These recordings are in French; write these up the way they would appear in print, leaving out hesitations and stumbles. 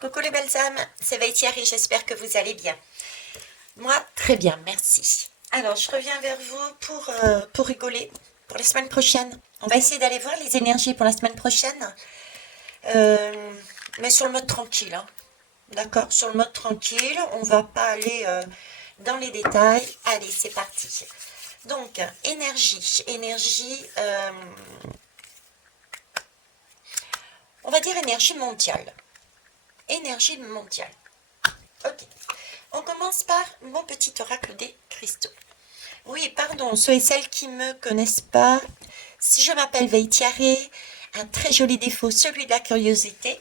Coucou les belles âmes, c'est Thierry, j'espère que vous allez bien. Moi, très bien, merci. Alors, je reviens vers vous pour rigoler pour la semaine prochaine. On va essayer d'aller voir les énergies pour la semaine prochaine, euh, mais sur le mode tranquille, hein. D'accord? Sur le mode tranquille, on va pas aller dans les détails. Allez, c'est parti. Donc, on va dire énergie mondiale. Énergie mondiale. Ok. On commence par mon petit oracle des cristaux. Oui, pardon, ceux et celles qui ne me connaissent pas, si je m'appelle Veitiaré, un très joli défaut, celui de la curiosité.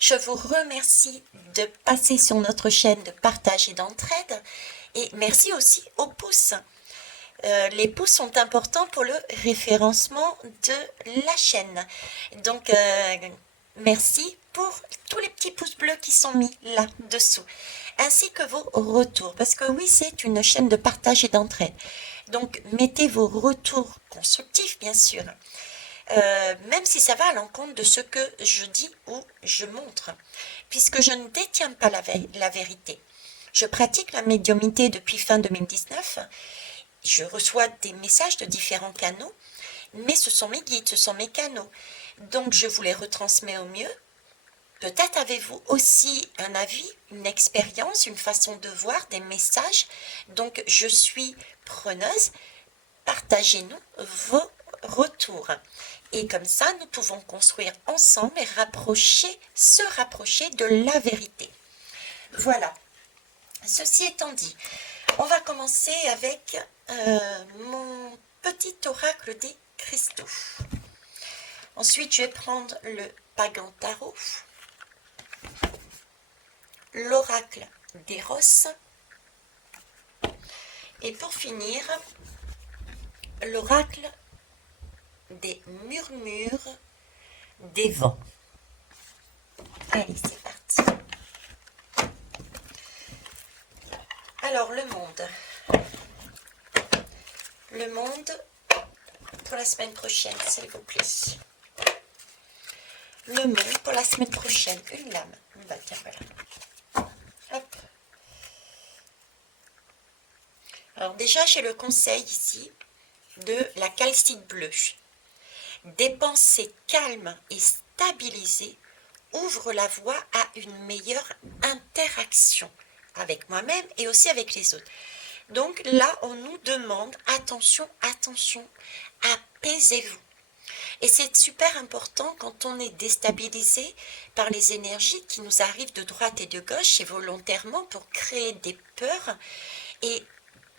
Je vous remercie de passer sur notre chaîne de partage et d'entraide. Et merci aussi aux pouces. Les pouces sont importants pour le référencement de la chaîne. Donc, merci pour tous les petits pouces bleus qui sont mis là-dessous, ainsi que vos retours, parce que oui, c'est une chaîne de partage et d'entraide. Donc, mettez vos retours constructifs, bien sûr, même si ça va à l'encontre de ce que je dis ou je montre, puisque je ne détiens pas la vérité. Je pratique la médiumnité depuis fin 2019. Je reçois des messages de différents canaux, mais ce sont mes guides, ce sont mes canaux. Donc, je vous les retransmets au mieux. Peut-être avez-vous aussi un avis, une expérience, une façon de voir, des messages. Donc, je suis preneuse. Partagez-nous vos retours. Et comme ça, nous pouvons construire ensemble et se rapprocher de la vérité. Voilà. Ceci étant dit, on va commencer avec mon petit oracle des cristaux. Ensuite, je vais prendre le Pagan Tarot, l'oracle d'Eros, et pour finir, l'oracle des murmures des vents. Allez, c'est parti. Alors, le monde. Le monde pour la semaine prochaine, s'il vous plaît. Le monde pour la semaine prochaine. Une lame. Bah, tiens, voilà. Hop. Alors déjà, j'ai le conseil ici de la calcite bleue. Des pensées calmes et stabilisées ouvrent la voie à une meilleure interaction avec moi-même et aussi avec les autres. Donc là, on nous demande attention, attention, apaisez-vous. Et c'est super important quand on est déstabilisé par les énergies qui nous arrivent de droite et de gauche et volontairement pour créer des peurs et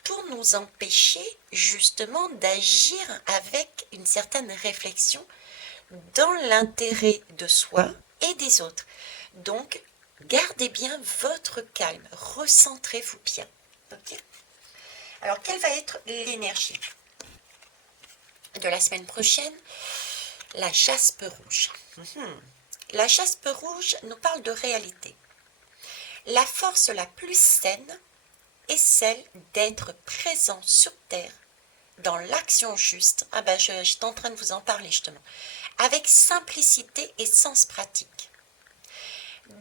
pour nous empêcher justement d'agir avec une certaine réflexion dans l'intérêt de soi et des autres. Donc, gardez bien votre calme, recentrez-vous bien. Okay. Alors, quelle va être l'énergie de la semaine prochaine? La jaspe rouge. La jaspe rouge nous parle de réalité. La force la plus saine est celle d'être présent sur Terre dans l'action juste. Ah ben, j'étais en train de vous en parler justement. Avec simplicité et sens pratique.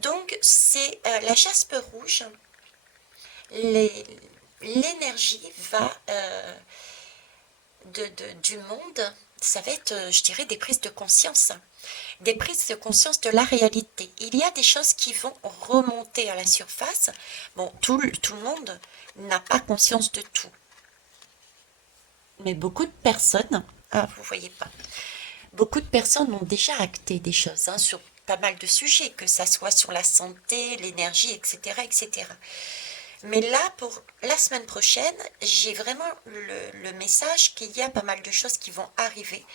Donc, c'est la jaspe rouge. L'énergie va du monde, ça va être, je dirais, des prises de conscience. Des prises de conscience de la réalité. Il y a des choses qui vont remonter à la surface. Bon, tout le monde n'a pas conscience de tout. Mais beaucoup de personnes, ah, vous voyez pas, beaucoup de personnes ont déjà acté des choses sur pas mal de sujets, que ça soit sur la santé, l'énergie, etc., etc. Mais là, pour la semaine prochaine, j'ai vraiment le message qu'il y a pas mal de choses qui vont arriver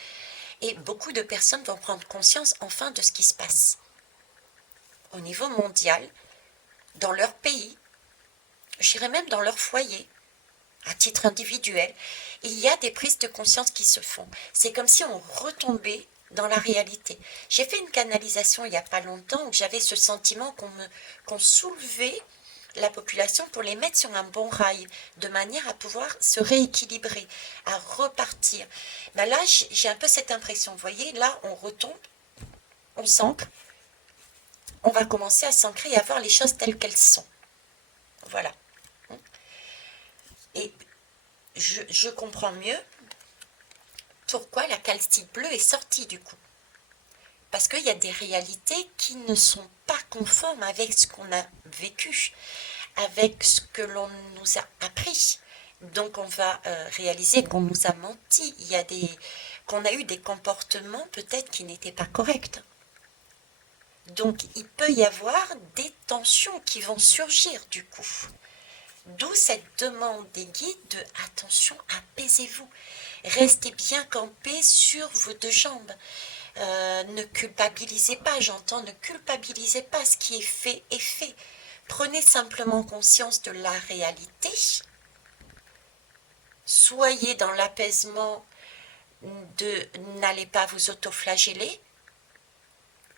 et beaucoup de personnes vont prendre conscience enfin de ce qui se passe au niveau mondial, dans leur pays, je dirais même dans leur foyer, à titre individuel. Il y a des prises de conscience qui se font. C'est comme si on retombait dans la réalité. J'ai fait une canalisation il n'y a pas longtemps où j'avais ce sentiment qu'on soulevait la population pour les mettre sur un bon rail, de manière à pouvoir se rééquilibrer, à repartir. Ben là, j'ai un peu cette impression, vous voyez, là, on retombe, on s'ancre, on va commencer à s'ancrer et à voir les choses telles qu'elles sont. Voilà. Et je comprends mieux pourquoi la calcite bleue est sortie du coup. Parce qu'il y a des réalités qui ne sont pas conformes avec ce qu'on a vécu, avec ce que l'on nous a appris. Donc on va réaliser qu'on nous a menti, qu'on a eu des comportements peut-être qui n'étaient pas corrects. Donc il peut y avoir des tensions qui vont surgir du coup. D'où cette demande des guides de attention, apaisez-vous. Restez bien campés sur vos deux jambes. Ne culpabilisez pas, j'entends, ne culpabilisez pas, ce qui est fait est fait. Prenez simplement conscience de la réalité. Soyez dans l'apaisement n'allez pas vous autoflageller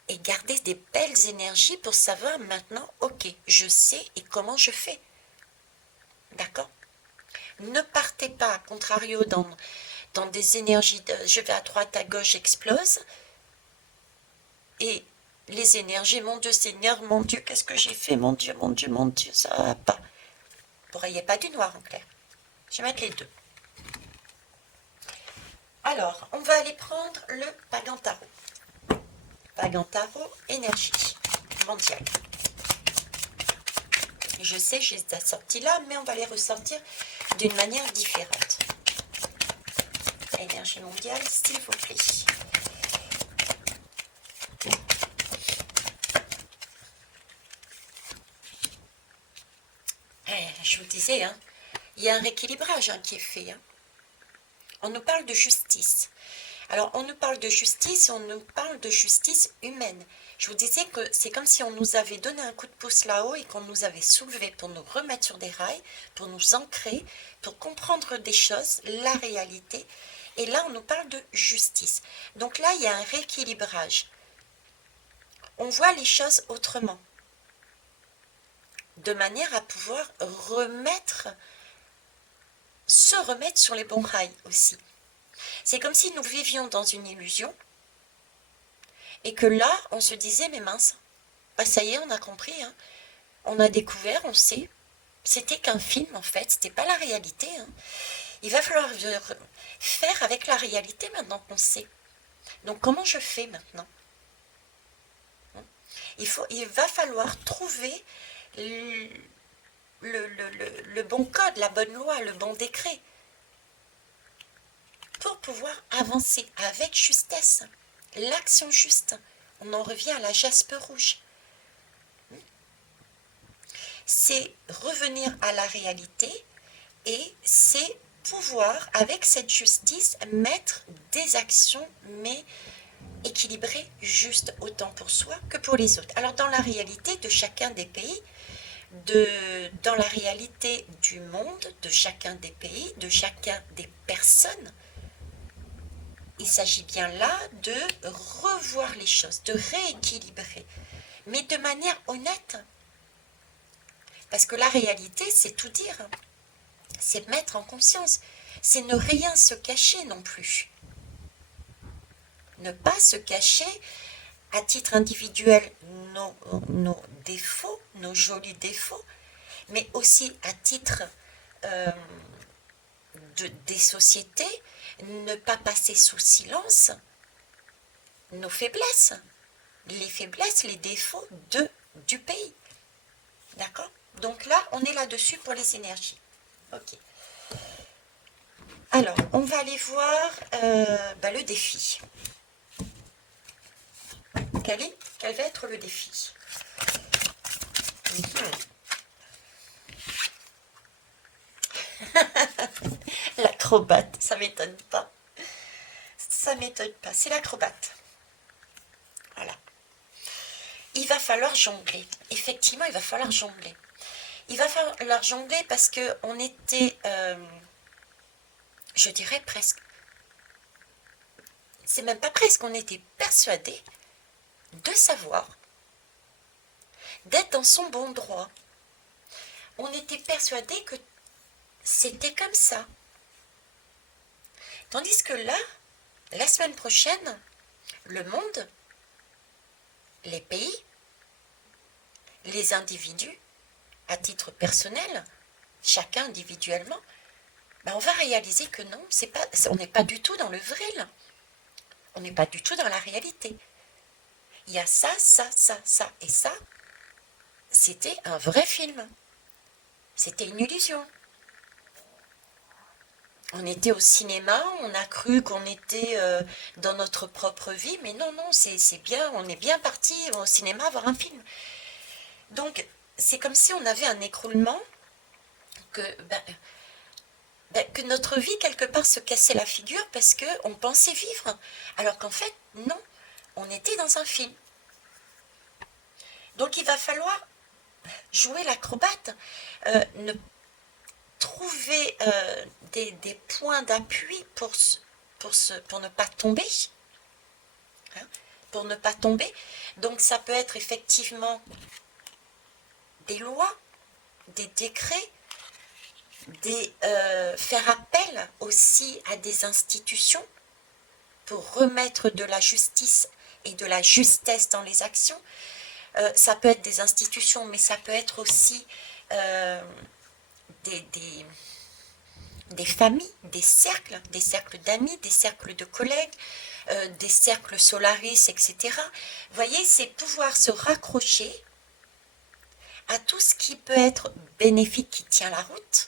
et gardez des belles énergies pour savoir maintenant, ok, je sais et comment je fais. D'accord? Ne partez pas, à contrario, dans des énergies de je vais à droite, à gauche, j'explose. Et les énergies, mon Dieu Seigneur, mon Dieu, qu'est-ce que j'ai fait, mon Dieu, mon Dieu, mon Dieu, ça va pas. Vous voyez pas du noir en clair. Je vais mettre les deux. Alors, on va aller prendre le Pagantaro. Pagantaro, énergie mondiale. Je sais, j'ai les assortis là, mais on va les ressortir d'une manière différente. Énergie mondiale, s'il vous plaît. Je vous disais, hein, il y a un rééquilibrage qui est fait. On nous parle de justice. Alors, on nous parle de justice, on nous parle de justice humaine. Je vous disais que c'est comme si on nous avait donné un coup de pouce là-haut et qu'on nous avait soulevé pour nous remettre sur des rails, pour nous ancrer, pour comprendre des choses, la réalité. Et là, on nous parle de justice. Donc là, il y a un rééquilibrage. On voit les choses autrement, de manière à pouvoir se remettre sur les bons rails aussi. C'est comme si nous vivions dans une illusion et que là, on se disait, mais mince, bah ça y est, on a compris, hein. On a découvert, on sait, c'était qu'un film en fait, c'était pas la réalité. Il va falloir faire avec la réalité maintenant qu'on sait. Donc comment je fais maintenant? Il va falloir trouver le bon code, la bonne loi, le bon décret pour pouvoir avancer avec justesse. L'action juste. On en revient à la jaspe rouge. C'est revenir à la réalité et c'est pouvoir, avec cette justice, mettre des actions, mais équilibrées, juste autant pour soi que pour les autres. Alors, dans la réalité de chacun des pays, dans la réalité du monde, de chacun des pays, de chacun des personnes, il s'agit bien là de revoir les choses, de rééquilibrer, mais de manière honnête. Parce que la réalité, c'est tout dire. C'est mettre en conscience. C'est ne rien se cacher non plus. Ne pas se cacher à titre individuel nos défauts, nos jolis défauts, mais aussi à titre des sociétés, ne pas passer sous silence nos faiblesses, les défauts du pays. D'accord? Donc là, on est là-dessus pour les énergies. Ok. Alors, on va aller voir le défi. Quel va être le défi? L'acrobate, ça m'étonne pas. Ça m'étonne pas, c'est l'acrobate. Voilà. Il va falloir jongler. Effectivement, il va falloir jongler. Il va falloir jongler parce qu'on était, je dirais presque, c'est même pas presque, on était persuadé de savoir, d'être dans son bon droit. On était persuadé que c'était comme ça. Tandis que là, la semaine prochaine, le monde, les pays, les individus, à titre personnel, chacun individuellement, ben on va réaliser que non, on n'est pas du tout dans le vrai là. On n'est pas du tout dans la réalité. Il y a ça, ça, ça, ça et ça. C'était un vrai film. C'était une illusion. On était au cinéma, on a cru qu'on était dans notre propre vie, mais non, non, c'est bien, on est bien parti au cinéma voir un film. Donc, c'est comme si on avait un écroulement, que notre vie, quelque part, se cassait la figure parce qu'on pensait vivre. Alors qu'en fait, non, on était dans un film. Donc, il va falloir jouer l'acrobate, trouver des points d'appui pour ne pas tomber. Hein, pour ne pas tomber. Donc, ça peut être effectivement des lois, des décrets, faire appel aussi à des institutions pour remettre de la justice et de la justesse dans les actions. Ça peut être des institutions, mais ça peut être aussi des familles, des cercles d'amis, des cercles de collègues, des cercles solaris, etc. Vous voyez, c'est pouvoir se raccrocher à tout ce qui peut être bénéfique, qui tient la route.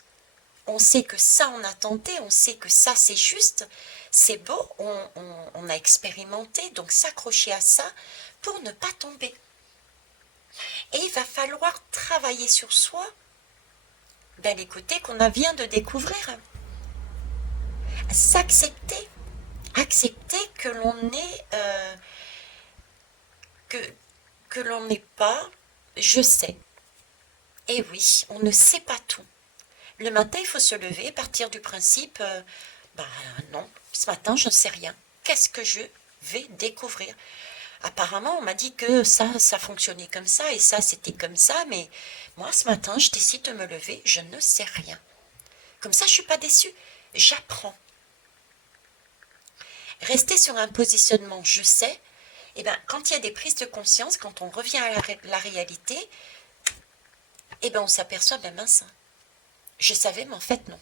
On sait que ça, on a tenté, on sait que ça, c'est juste, c'est beau, on a expérimenté, donc s'accrocher à ça pour ne pas tomber. Et il va falloir travailler sur soi, les côtés qu'on vient de découvrir. S'accepter, accepter que l'on est, que l'on n'est pas, je sais. Et oui, on ne sait pas tout. Le matin, il faut se lever et partir du principe, non, ce matin, je ne sais rien. Qu'est-ce que je vais découvrir? Apparemment, on m'a dit que ça fonctionnait comme ça et ça, c'était comme ça, mais moi, ce matin, je décide de me lever, je ne sais rien. Comme ça, je ne suis pas déçue, j'apprends. Rester sur un positionnement, je sais, quand il y a des prises de conscience, quand on revient à la réalité, on s'aperçoit, mince, je savais, mais en fait, non.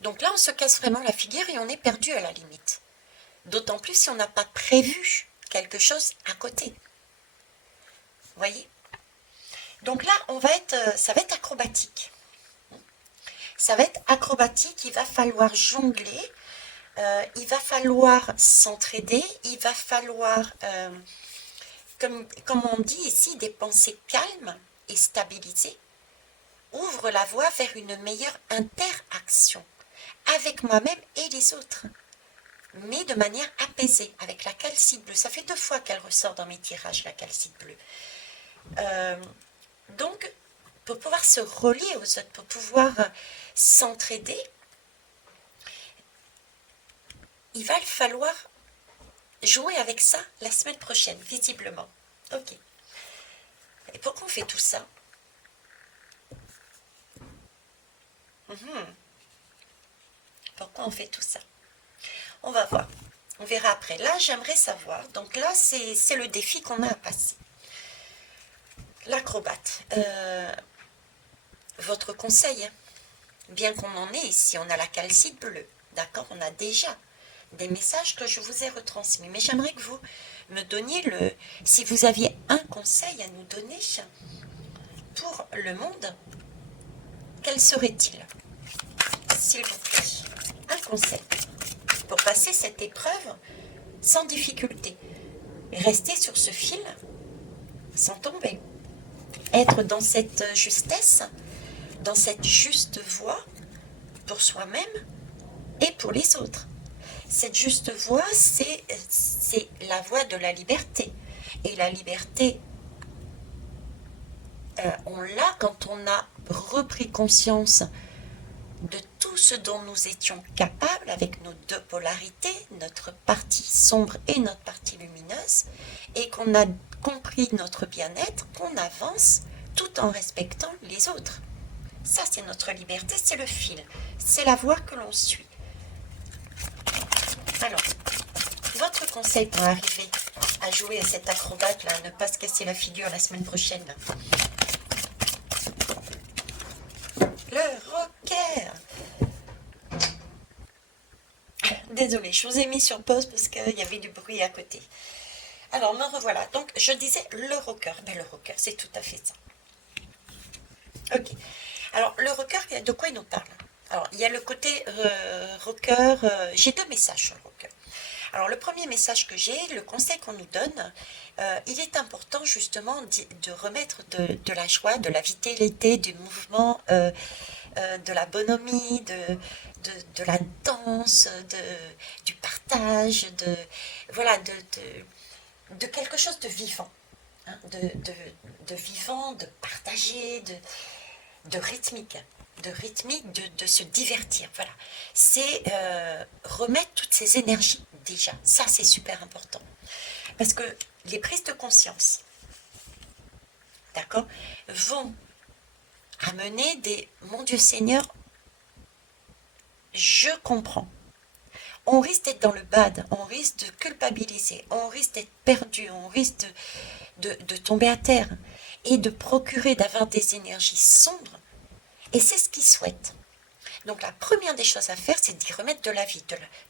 Donc là, on se casse vraiment la figure et on est perdu à la limite. D'autant plus si on n'a pas prévu quelque chose à côté. Vous voyez? Donc là, ça va être acrobatique. Ça va être acrobatique, il va falloir jongler, il va falloir s'entraider, il va falloir, comme on dit ici, des pensées calmes et stabilisées, ouvre la voie vers une meilleure interaction avec moi-même et les autres, mais de manière apaisée, avec la calcite bleue. Ça fait 2 fois qu'elle ressort dans mes tirages, la calcite bleue. Donc, pour pouvoir se relier aux autres, pour pouvoir s'entraider, il va falloir jouer avec ça la semaine prochaine, visiblement. Ok. Et pourquoi on fait tout ça? Pourquoi on fait tout ça? On va voir. On verra après. Là, j'aimerais savoir. Donc là, c'est le défi qu'on a à passer. L'acrobate. Votre conseil, bien qu'on en ait ici, on a la calcite bleue. D'accord? On a déjà des messages que je vous ai retransmis. Mais j'aimerais que vous me donniez si vous aviez un conseil à nous donner pour le monde, quel serait-il? S'il vous plaît, un conseil pour passer cette épreuve sans difficulté. Rester sur ce fil sans tomber. Être dans cette justesse, dans cette juste voie pour soi-même et pour les autres. Cette juste voie, c'est la voie de la liberté. Et la liberté, on l'a quand on a repris conscience de tout ce dont nous étions capables avec nos 2 polarités, notre partie sombre et notre partie lumineuse, et qu'on a compris notre bien-être, qu'on avance tout en respectant les autres. Ça, c'est notre liberté, c'est le fil, c'est la voie que l'on suit. Alors, votre conseil pour arriver à à jouer à cet acrobate là, à ne pas se casser la figure la semaine prochaine. Le rocker. Désolée, je vous ai mis sur pause parce qu'il y avait du bruit à côté. Alors, me revoilà. Donc, je disais le rocker. Ben, le rocker, c'est tout à fait ça. Ok. Alors, le rocker, de quoi il nous parle? Alors, il y a le côté rocker. J'ai deux messages sur le rocker. Alors, le premier message que j'ai, le conseil qu'on nous donne, il est important justement de remettre de la joie, de la vitalité, du mouvement, de la bonhomie, de la danse, du partage, voilà, de quelque chose de vivant, hein, de vivant, de partagé, de rythmique, de se divertir. Voilà, c'est remettre toutes ces énergies déjà. Ça, c'est super important. Parce que les prises de conscience, d'accord, vont amener des... Mon Dieu Seigneur, je comprends. On risque d'être dans le bad, on risque de culpabiliser, on risque d'être perdu, on risque de tomber à terre et de procurer, d'avoir des énergies sombres. Et c'est ce qu'ils souhaitent. Donc la première des choses à faire, c'est d'y remettre de la vie,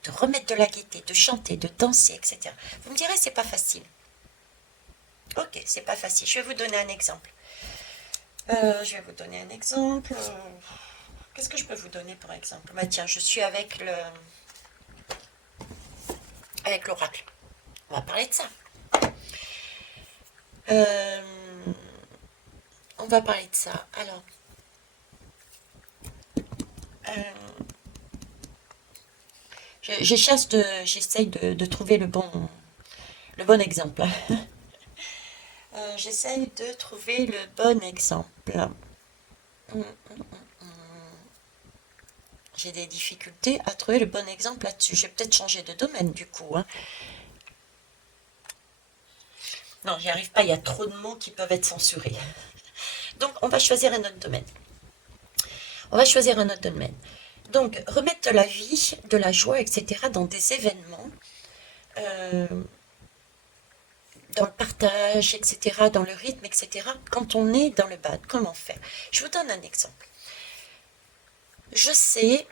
de remettre de la gaieté, de chanter, de danser, etc. Vous me direz, c'est pas facile. Ok, c'est pas facile. Je vais vous donner un exemple. Qu'est-ce que je peux vous donner pour exemple? Bah tiens, je suis avec l'oracle. On va parler de ça. On va parler de ça. Alors, j'essaye de trouver le bon exemple. J'essaye de trouver le bon exemple. J'ai des difficultés à trouver le bon exemple là-dessus. Je vais peut-être changer de domaine du coup. Hein. Non, j'y arrive pas. Il y a trop de mots qui peuvent être censurés. Donc, on va choisir un autre domaine. Donc, remettre de la vie, de la joie, etc. dans des événements, dans le partage, etc., dans le rythme, etc. Quand on est dans le bad, comment faire? Je vous donne un exemple. Je sais,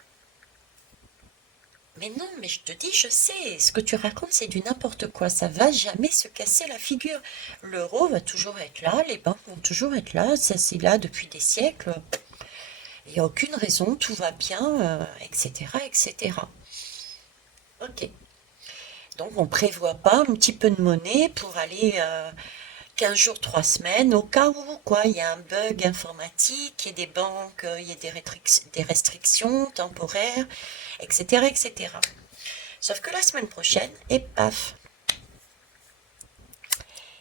mais non, mais je te dis, je sais, ce que tu racontes, c'est du n'importe quoi, ça va jamais se casser la figure. L'euro va toujours être là, les banques vont toujours être là, ça c'est là depuis des siècles. Il n'y a aucune raison, tout va bien, etc., etc. Ok. Donc on ne prévoit pas un petit peu de monnaie pour aller 15 jours, 3 semaines, au cas où quoi, il y a un bug informatique, il y a des banques, il y a des restrictions temporaires, etc., etc. Sauf que la semaine prochaine, et paf,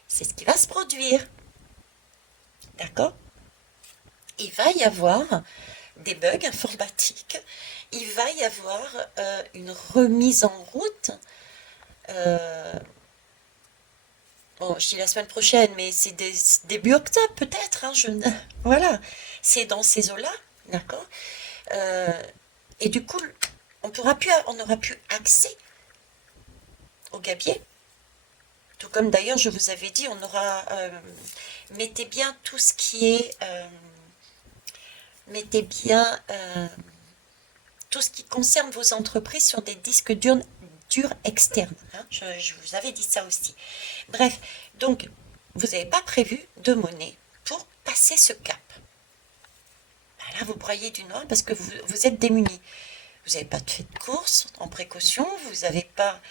c'est ce qui va se produire. D'accord? Il va y avoir des bugs informatiques, il va y avoir une remise en route. Bon, je dis la semaine prochaine, mais c'est début octobre peut-être. Hein, voilà, c'est dans ces eaux-là, d'accord. Et du coup, on n'aura plus accès au gabier. Tout comme d'ailleurs, je vous avais dit, mettez bien tout ce qui est, mettez bien tout ce qui concerne vos entreprises sur des disques durs externes. Hein. Je vous avais dit ça aussi. Bref, donc, vous n'avez pas prévu de monnaie pour passer ce cap. Ben là, vous broyez du noir parce que vous êtes démunis. Vous n'avez pas fait de course en précaution, vous n'avez pas...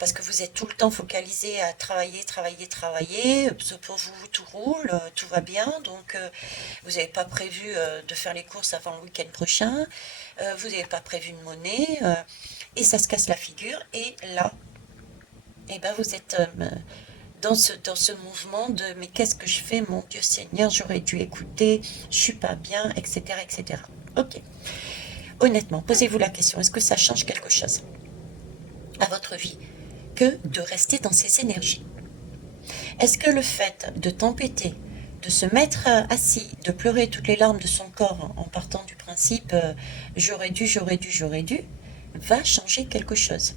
parce que vous êtes tout le temps focalisé à travailler. Pour vous, tout roule, tout va bien. Donc, vous n'avez pas prévu de faire les courses avant le week-end prochain. Vous n'avez pas prévu de monnaie. Et ça se casse la figure. Et là, eh ben, vous êtes dans ce mouvement de mais qu'est-ce que je fais, mon Dieu Seigneur, j'aurais dû écouter, je suis pas bien, etc., etc. Ok. Honnêtement, posez-vous la question, est-ce que ça change quelque chose à votre vie que de rester dans ces énergies? Est-ce que le fait de tempêter, de se mettre assis, de pleurer toutes les larmes de son corps en partant du principe j'aurais dû, va changer quelque chose?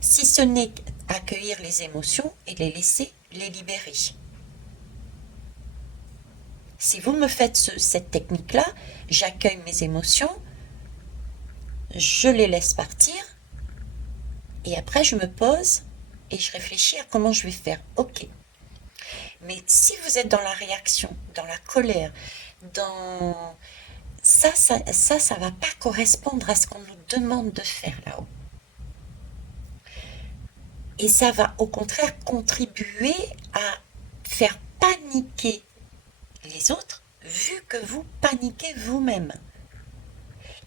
Si ce n'est accueillir les émotions et les laisser les libérer. Si vous me faites cette technique-là, j'accueille mes émotions, je les laisse partir, et après je me pose et je réfléchis à comment je vais faire. Ok. Mais si vous êtes dans la réaction, dans la colère, dans ça va pas correspondre à ce qu'on nous demande de faire là-haut. Et ça va au contraire contribuer à faire paniquer les autres, vu que vous paniquez vous-même.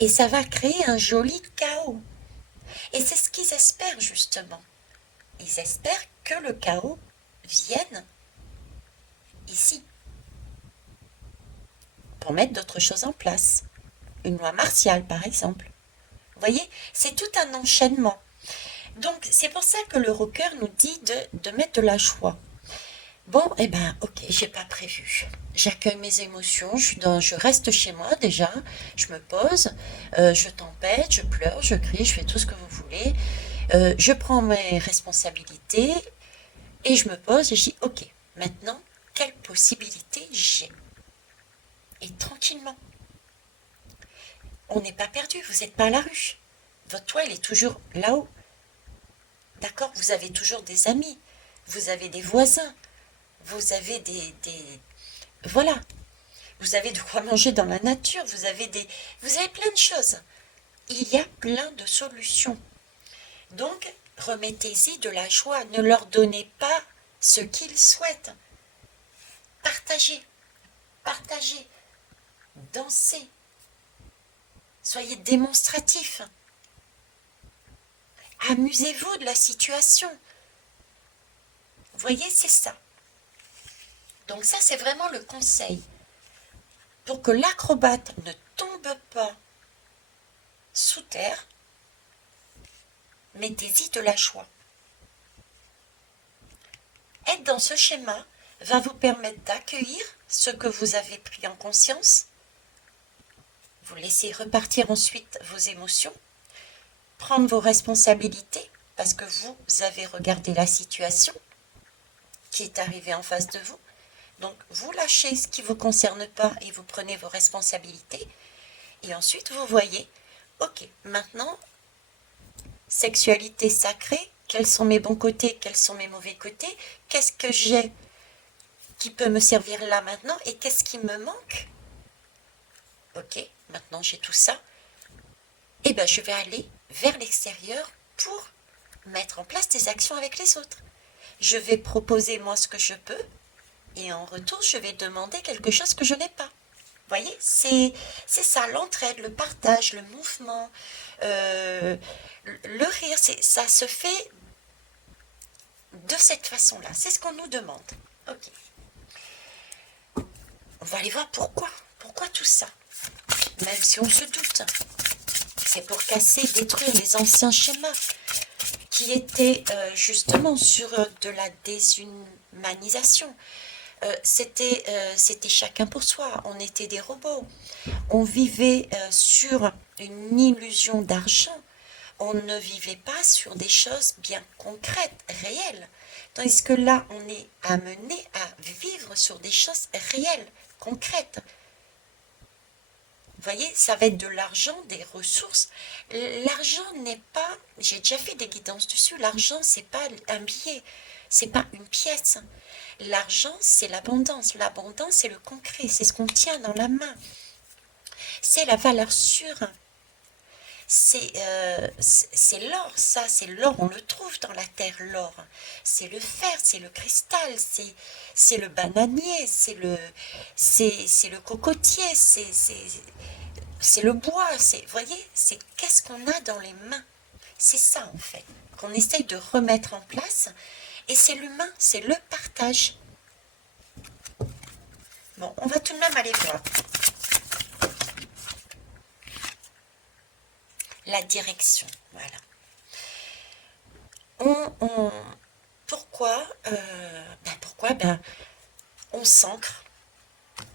Et ça va créer un joli chaos. Et c'est ce qu'ils espèrent justement. Ils espèrent que le chaos vienne ici, pour mettre d'autres choses en place. Une loi martiale, par exemple. Vous voyez, c'est tout un enchaînement. Donc, c'est pour ça que le rocker nous dit de mettre de la joie. Bon, eh ben, ok, j'ai pas prévu. J'accueille mes émotions, je reste chez moi déjà, je me pose, je tempête, je pleure, je crie, je fais tout ce que vous voulez. Je prends mes responsabilités et je me pose et je dis, ok, maintenant, quelle possibilité j'ai? Et tranquillement. On n'est pas perdu, vous n'êtes pas à la rue. Votre toit, il est toujours là-haut. D'accord? Vous avez toujours des amis, vous avez des voisins, vous avez voilà. Vous avez de quoi manger dans la nature, vous avez plein de choses. Il y a plein de solutions. Donc, remettez-y de la joie. Ne leur donnez pas ce qu'ils souhaitent. Partagez. Partagez. Dansez. Soyez démonstratifs. Amusez-vous de la situation. Vous voyez, c'est ça. Donc ça, c'est vraiment le conseil. Pour que l'acrobate ne tombe pas sous terre, mettez-y de la joie. Être dans ce schéma va vous permettre d'accueillir ce que vous avez pris en conscience. Vous laissez repartir ensuite vos émotions, prendre vos responsabilités parce que vous avez regardé la situation qui est arrivée en face de vous. Donc, vous lâchez ce qui ne vous concerne pas et vous prenez vos responsabilités. Et ensuite, vous voyez, ok, maintenant, sexualité sacrée, quels sont mes bons côtés, quels sont mes mauvais côtés, qu'est-ce que j'ai qui peut me servir là maintenant et qu'est-ce qui me manque? Ok, maintenant j'ai tout ça. Et bien, je vais aller vers l'extérieur pour mettre en place des actions avec les autres. Je vais proposer moi ce que je peux. Et en retour, je vais demander quelque chose que je n'ai pas. Vous voyez, c'est ça, l'entraide, le partage, le mouvement, le rire, ça se fait de cette façon-là. C'est ce qu'on nous demande. Ok. On va aller voir pourquoi. Pourquoi tout ça? Même si on se doute. C'est pour casser, détruire les anciens schémas qui étaient justement sur de la déshumanisation. C'était chacun pour soi, on était des robots, on vivait sur une illusion d'argent, on ne vivait pas sur des choses bien concrètes, réelles, tandis que là on est amené à vivre sur des choses réelles, concrètes. Vous voyez, ça va être de l'argent, des ressources. L'argent n'est pas, j'ai déjà fait des guidances dessus, l'argent c'est pas un billet, c'est pas une pièce. L'argent, c'est l'abondance. L'abondance, c'est le concret. C'est ce qu'on tient dans la main. C'est la valeur sûre. C'est l'or, ça. C'est l'or. On le trouve dans la terre, l'or. C'est le fer, c'est le cristal, c'est le bananier, c'est le cocotier, c'est le bois. Vous voyez, c'est qu'est-ce qu'on a dans les mains. C'est ça, en fait, qu'on essaye de remettre en place. Et c'est l'humain, c'est le partage. Bon, on va tout de même aller voir la direction. Voilà. Pourquoi on s'ancre.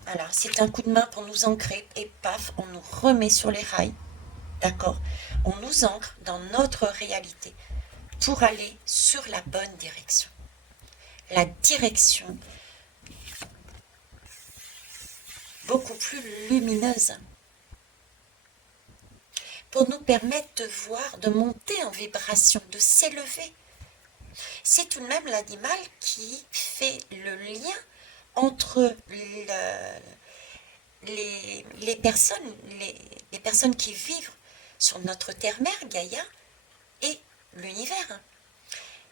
Alors, c'est un coup de main pour nous ancrer et paf, on nous remet sur les rails. D'accord? On nous ancre dans notre réalité. pour aller sur la bonne direction. La direction beaucoup plus lumineuse, pour nous permettre de voir, de monter en vibration, de s'élever. C'est tout de même l'animal qui fait le lien entre les personnes qui vivent sur notre terre-mère, Gaïa, et l'univers.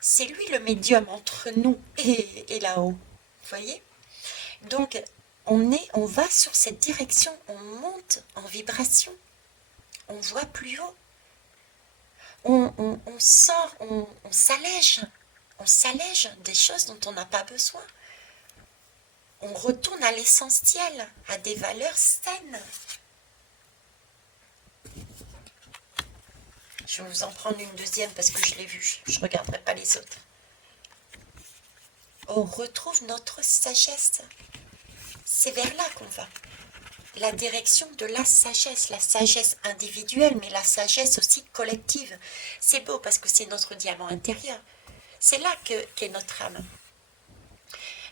C'est lui le médium entre nous et là-haut. Vous voyez? Donc, on va sur cette direction, on monte en vibration, on voit plus haut, on sort, on s'allège des choses dont on n'a pas besoin. On retourne à l'essentiel, à des valeurs saines. Je vais vous en prendre une deuxième parce que je l'ai vue, je ne regarderai pas les autres. On retrouve notre sagesse. C'est vers là qu'on va. La direction de la sagesse individuelle, mais la sagesse aussi collective. C'est beau parce que c'est notre diamant intérieur. C'est là qu'est notre âme.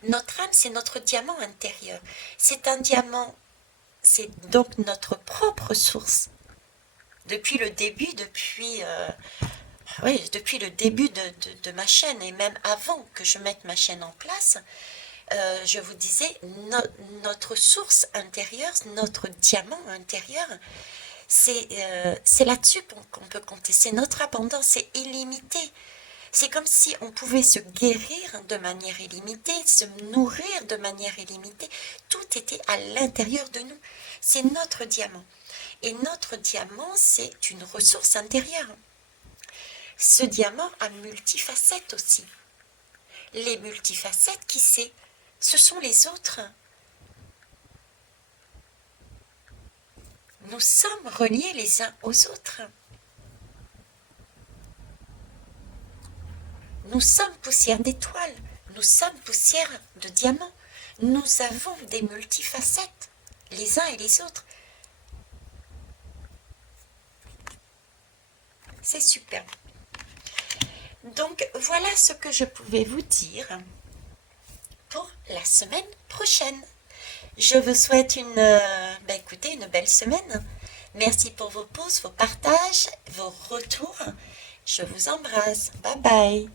Notre âme, c'est notre diamant intérieur. C'est un diamant, c'est donc notre propre source. Depuis le début, depuis le début de ma chaîne, et même avant que je mette ma chaîne en place, je vous disais, notre source intérieure, notre diamant intérieur, c'est là-dessus qu'on peut compter. C'est notre abondance, c'est illimité. C'est comme si on pouvait se guérir de manière illimitée, se nourrir de manière illimitée. Tout était à l'intérieur de nous. C'est notre diamant. Et notre diamant, c'est une ressource intérieure. Ce diamant a multifacettes aussi. Les multifacettes, qui c'est? Ce sont les autres. Nous sommes reliés les uns aux autres. Nous sommes poussière d'étoiles, nous sommes poussière de diamants. Nous avons des multifacettes, les uns et les autres. C'est superbe. Donc voilà ce que je pouvais vous dire pour la semaine prochaine. Je vous souhaite une belle semaine. Merci pour vos pauses, vos partages, vos retours. Je vous embrasse. Bye bye.